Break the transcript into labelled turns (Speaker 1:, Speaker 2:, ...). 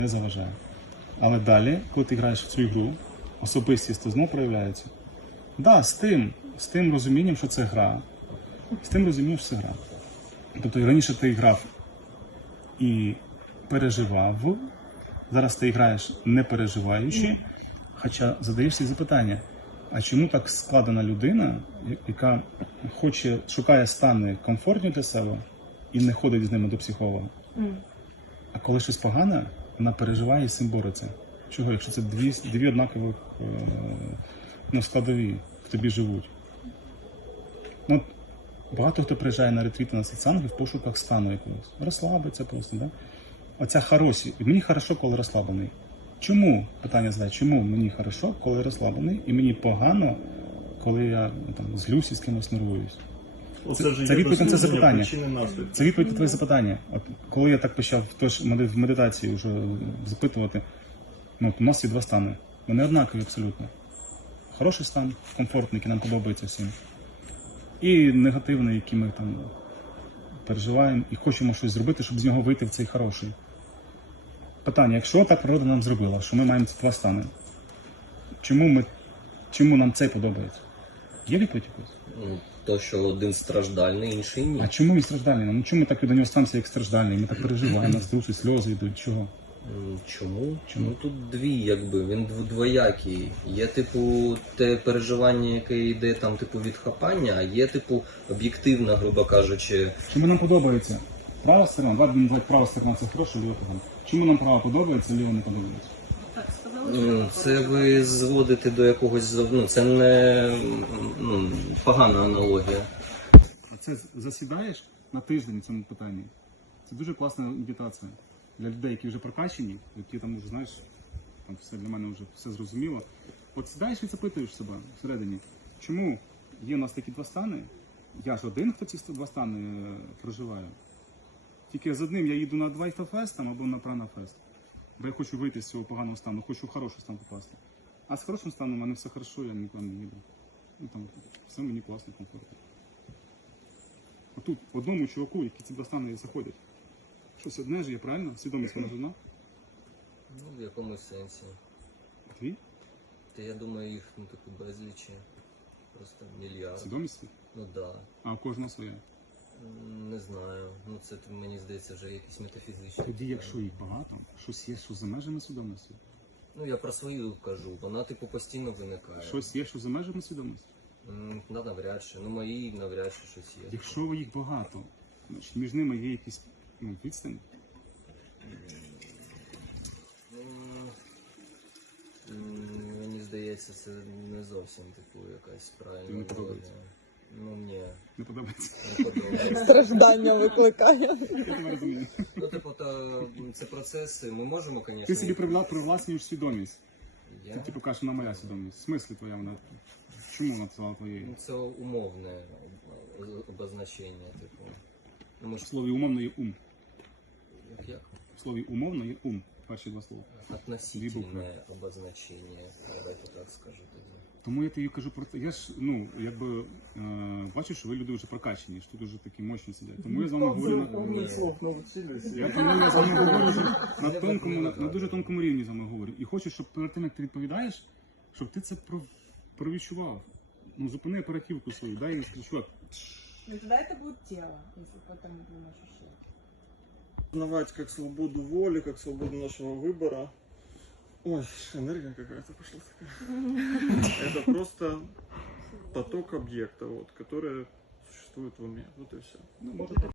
Speaker 1: не заважає. Але далі, коли ти граєш в цю ігру, особистість знову проявляється. Так, з тим розумінням, що це гра. З тим розумінням, що це гра. Тобто раніше ти грав і переживав, зараз ти граєш не переживаючи, хоча задаєшся запитання, а чому так складена людина, яка шукає стани комфортні для себе і не ходить з ними до психолога? А коли щось погане, вона переживає і з цим бореться. Чого? Якщо це дві однакові складові в тобі живуть. Ну, багато хто приїжджає на ретріти на сатсанги в пошуках стану якогось. Розслабиться просто, да? Оця хороші. І мені хорошо, коли розслаблений. Чому? Питання задає, чому мені хорошо, коли я розслаблений, і мені погано, коли я злюсь і з кимось нервуюсь? Це відповідь на це запитання. Це відповідь на твоє запитання. От коли я так почав в медитації вже запитувати, у нас є два стани. Вони однакові абсолютно. Хороший стан, комфортний, який нам подобається всім. І негативний, який ми там переживаємо і хочемо щось зробити, щоб з нього вийти в цей хороший. Питання, якщо так природа нам зробила, що ми маємо ці два стани, чому нам це подобається? Є відповідь якось?
Speaker 2: То, що один страждальний, інший ні.
Speaker 1: А чому він страждальний? Ну чому ми так до нього ставимося як страждальний? Ми так переживаємо, нас трусить, сльози йдуть. Чого?
Speaker 2: Чому? Ну тут дві, якби, він двоякий. Є, типу, те переживання, яке йде там, типу, від хапання, а є, типу, об'єктивна, грубо кажучи.
Speaker 1: Чому нам подобається? Права сторона, давайте будемо називати права сторона, це хороше, ліва погано. Чому нам права подобається, ліва не подобається?
Speaker 2: Це ви зводите до якогось, це не погана аналогія.
Speaker 1: Це засідаєш на тиждень в цьому питанні. Це дуже класна медитація. Для людей, які вже прокачені, які там вже, знаєш, там все для мене вже все зрозуміло. От сідаєш і запитуєш себе всередині, чому є у нас такі два стани, я ж один, хто ці два стани проживає. Тільки з одним я їду на Двайфа-фест або на Прана-фест, бо я хочу вийти з цього поганого стану, хочу в хороший стан попасти. А з хорошим станом у мене все хорошо, я нікуди не їду. Ну, там, все мені класно, комфортно. А тут одному чуваку, які ці два стани заходять, щось одне ж є, правильно? Свідомість вона жодна?
Speaker 2: Ну, в якомусь сенсі.
Speaker 1: Дві?
Speaker 2: Та я думаю, їх, типу, безлічі. Просто мільярд.
Speaker 1: Свідомості?
Speaker 2: Ну, да.
Speaker 1: А у кожного своя?
Speaker 2: Не знаю. Ну, це, мені здається, вже якісь метафізичні.
Speaker 1: Тоді, якщо їх багато, щось є, що за межами свідомості?
Speaker 2: Ну, я про свою кажу. Вона, типу, постійно виникає.
Speaker 1: Щось є, що за межами свідомості?
Speaker 2: Навряд чи. Ну, мої навряд чи щось є.
Speaker 1: Якщо їх багато, значить між ними є якісь відстань?
Speaker 2: Мені здається, це не зовсім, типу, якась правильна
Speaker 1: Тобі не подобається?
Speaker 2: Ну, ні.
Speaker 1: Не подобається?
Speaker 2: Не подобається.
Speaker 3: Страждання викликає.
Speaker 1: Я тебе розумію.
Speaker 2: Ну, типу, це процеси. Ми можемо, звісно...
Speaker 1: Ти собі привласнюєш свідомість.
Speaker 2: Я?
Speaker 1: Ти типу кажеш, вона моя свідомість. В смислі твоя вона? Чому вона стала твоєю?
Speaker 2: Ну, це умовне обозначення, типу. Ну,
Speaker 1: В
Speaker 2: може,
Speaker 1: слові умовно є ум.
Speaker 2: як?
Speaker 1: В слові умовно є ум. Перші два слова.
Speaker 2: Относительне обозначення, давайте так скажу тоді.
Speaker 1: Тому я тобі кажу про те, я ж, бачу, що ви люди вже прокачені, що тут вже такі мощні сидять. Тому я з вами говорю я з вами говорю вже на дуже тонкому рівні з вами говорю. І хочу, щоб перед тим, як ти відповідаєш, щоб ти це провідчував. Ну, зупини оперативку свою, дай їй скричок.
Speaker 3: Ну тогда это будет тело, если потом будем ощущать.
Speaker 4: Узнавать как свободу воли, как свободу нашего выбора. Ой, энергия какая-то пошла такая. Это просто поток объекта, вот, который существует в уме. Вот и все.